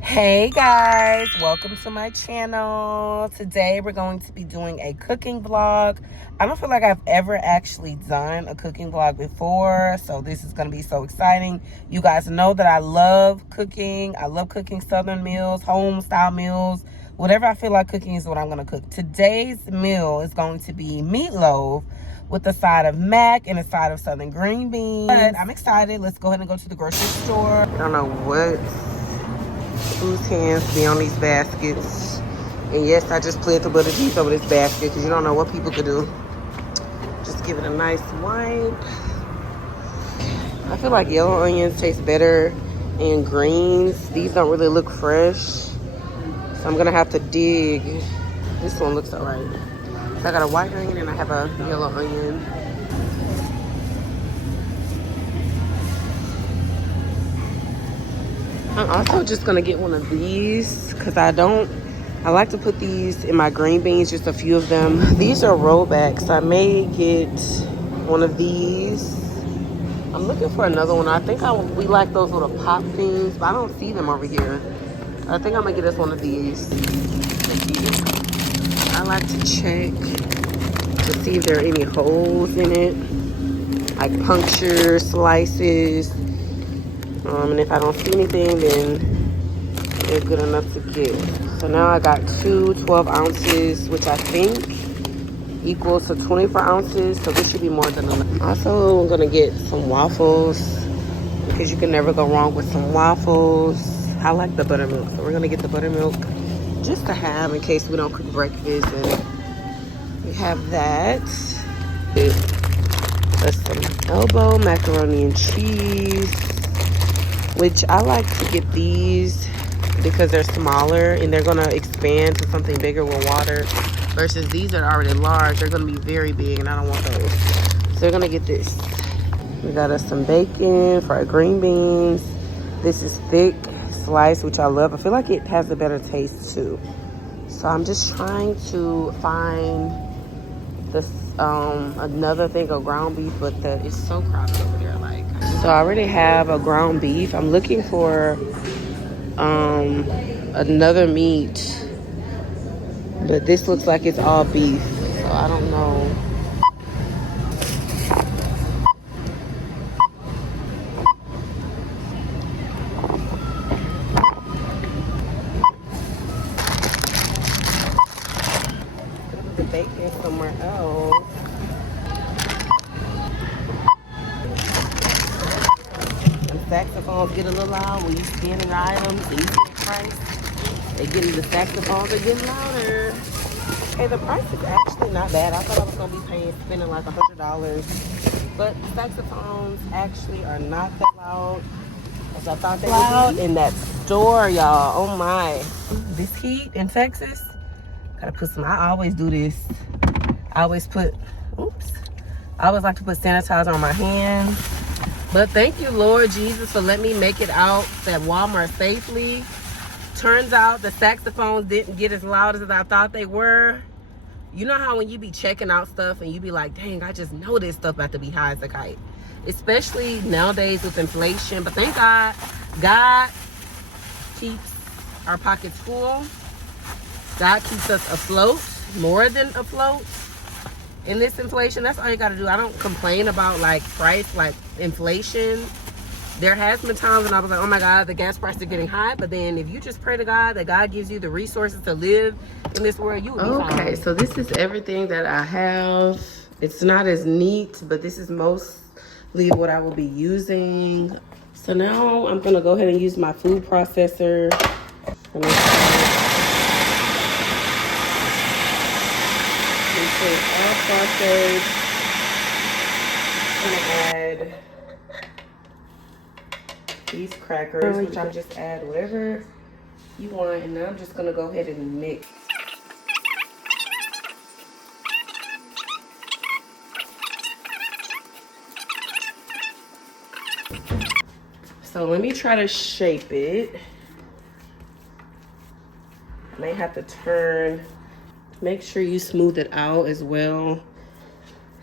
Hey guys, welcome to my channel. Today we're going to be doing a cooking vlog. I don't feel like I've ever actually done a cooking vlog before, so this is going to be so exciting. You guys know that I love cooking. I love cooking Southern meals, home style meals. Whatever I feel like cooking is what I'm going to cook. Today's meal is going to be meatloaf with a side of mac and a side of southern green beans. But I'm excited. Let's go ahead and go to the grocery store. I don't know whose hands be on these baskets. And yes, I just played the butter cheese over this basket because you don't know what people could do. Just give it a nice wipe. I feel like yellow onions taste better in greens. These don't really look fresh, so I'm gonna have to dig. This one looks alright. So I got a white onion and I have a yellow onion. I'm also just gonna get one of these because I like to put these in my green beans, just a few of them. These are rollbacks. I may get one of these. I'm looking for another one. I think we like those little pop things, but I don't see them over here. I think I'm gonna get us one of these. I like to check to see if there are any holes in it, like puncture slices. And if I don't see anything, then they're good enough to get. So now I got two 12 ounces, which I think equals to 24 ounces. So this should be more than enough. Also, I'm gonna get some waffles because you can never go wrong with some waffles. I like the buttermilk, so we're gonna get the buttermilk just to have in case we don't cook breakfast. And we have that. That's some elbow macaroni and cheese, which I like to get these because they're smaller and they're gonna expand to something bigger with water, versus these that are already large. They're gonna be very big and I don't want those. So we're gonna get this. We got us some bacon for our green beans. This is thick slice, which I love. I feel like it has a better taste too. So I'm just trying to find this another thing of ground beef, but it's so crowded over there. So I already have a ground beef. I'm looking for another meat, but this looks like it's all beef, so I don't know. Put the bacon somewhere else. Saxophones get a little loud when you scanning your items and you see the price. The saxophones are getting louder. Okay, the price is actually not bad. I thought I was gonna be spending like $100, but the saxophones actually are not that loud as I thought they would be in that store, y'all. Oh my! This heat in Texas, gotta put some. I always do this. I always like to put sanitizer on my hands. But thank you, Lord Jesus, for letting me make it out at Walmart safely. Turns out the saxophones didn't get as loud as I thought they were. You know how when you be checking out stuff and you be like, dang, I just know this stuff about to be high as a kite. Especially nowadays with inflation. But thank God, God keeps our pockets full. God keeps us afloat, more than afloat. In this inflation, that's all you gotta do. I don't complain about like price, like inflation. There has been times when I was like, oh my God, the gas prices are getting high. But then if you just pray to God that God gives you the resources to live in this world, you will be fine. Okay, so this is everything that I have. It's not as neat, but this is mostly what I will be using. So now I'm gonna go ahead and use my food processor. All sauces. I'm gonna add these crackers, which I'm just add whatever you want, and now I'm just gonna go ahead and mix. So let me try to shape it. I may have to turn. Make sure you smooth it out as well.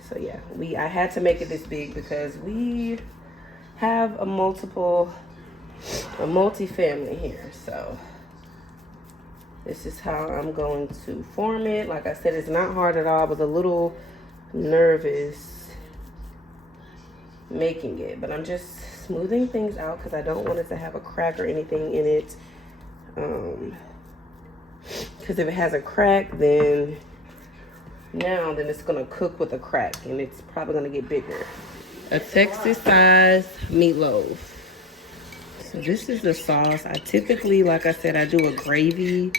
So yeah, I had to make it this big because we have a multiple a multi-family here. So this is how I'm going to form it. Like I said, it's not hard at all. I was a little nervous making it, but I'm just smoothing things out because I don't want it to have a crack or anything in it. Because if it has a crack, then it's gonna cook with a crack and it's probably gonna get bigger. A Texas size meatloaf. So this is the sauce. I typically, like I said, I do a gravy.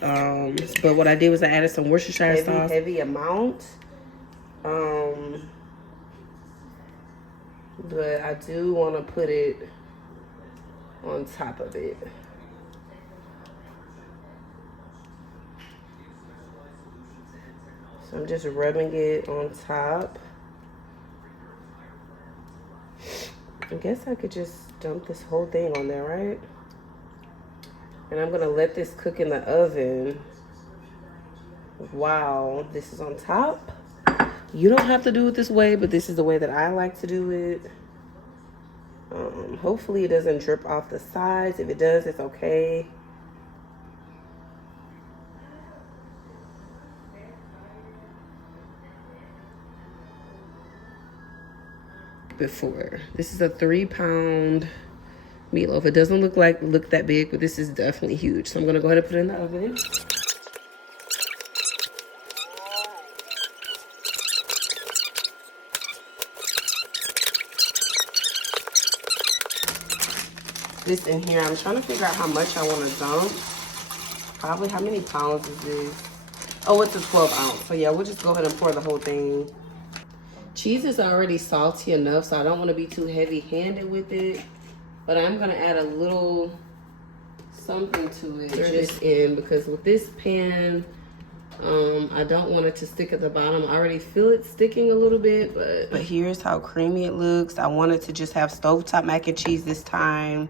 But what I did was I added some Worcestershire sauce. Heavy amount. But I do want to put it on top of it. So I'm just rubbing it on top. I guess I could just dump this whole thing on there, right? And I'm gonna let this cook in the oven while this is on top. You don't have to do it this way, but this is the way that I like to do it. Hopefully it doesn't drip off the sides. If it does, it's okay. Before. This is a 3-pound meatloaf. It doesn't look that big, but this is definitely huge. So I'm gonna go ahead and put it in the oven. This in here, I'm trying to figure out how much I want to dump. Probably, how many pounds is this? Oh, it's a 12 ounce. So yeah, we'll just go ahead and pour the whole thing. Cheese is already salty enough, so I don't want to be too heavy-handed with it. But I'm going to add a little something to it just in, because with this pan, I don't want it to stick at the bottom. I already feel it sticking a little bit, but here's how creamy it looks. I wanted to just have stovetop mac and cheese this time.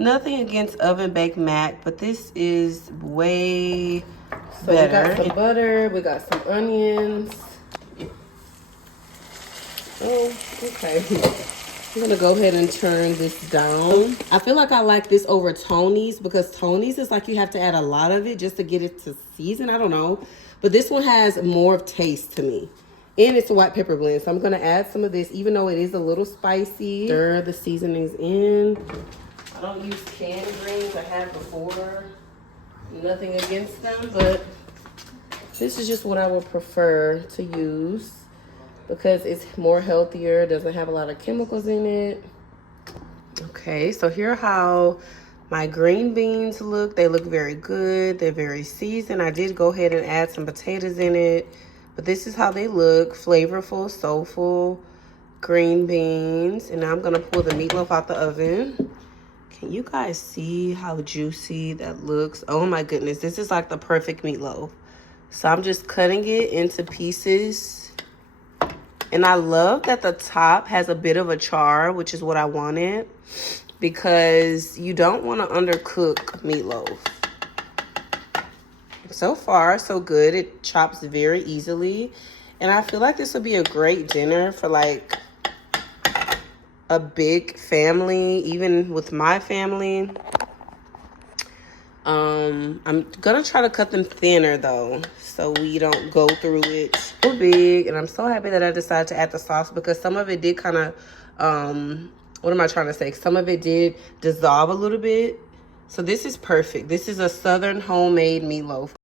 Nothing against oven baked mac, but this is way better. We got some butter, we got some onions. Oh, okay. I'm gonna go ahead and turn this down. I feel like I like this over Tony's, because Tony's is like you have to add a lot of it just to get it to season. I don't know. But this one has more of taste to me. And it's a white pepper blend. So I'm gonna add some of this, even though it is a little spicy. Stir the seasonings in. I don't use canned greens. I have before. Nothing against them, but this is just what I would prefer to use, because it's more healthier, doesn't have a lot of chemicals in it. Okay, so here are how my green beans look. They look very good. They're very seasoned. I did go ahead and add some potatoes in it, but this is how they look. Flavorful, soulful green beans. And now I'm gonna pull the meatloaf out the oven. Can you guys see how juicy that looks? Oh my goodness, this is like the perfect meatloaf. So I'm just cutting it into pieces. And I love that the top has a bit of a char, which is what I wanted, because you don't want to undercook meatloaf. So far, so good. It chops very easily. And I feel like this would be a great dinner for like a big family, even with my family. I'm gonna try to cut them thinner though, so we don't go through it so big. And I'm so happy that I decided to add the sauce, because some of it did kind of, what am I trying to say? Some of it did dissolve a little bit. So this is perfect. This is a Southern homemade meatloaf.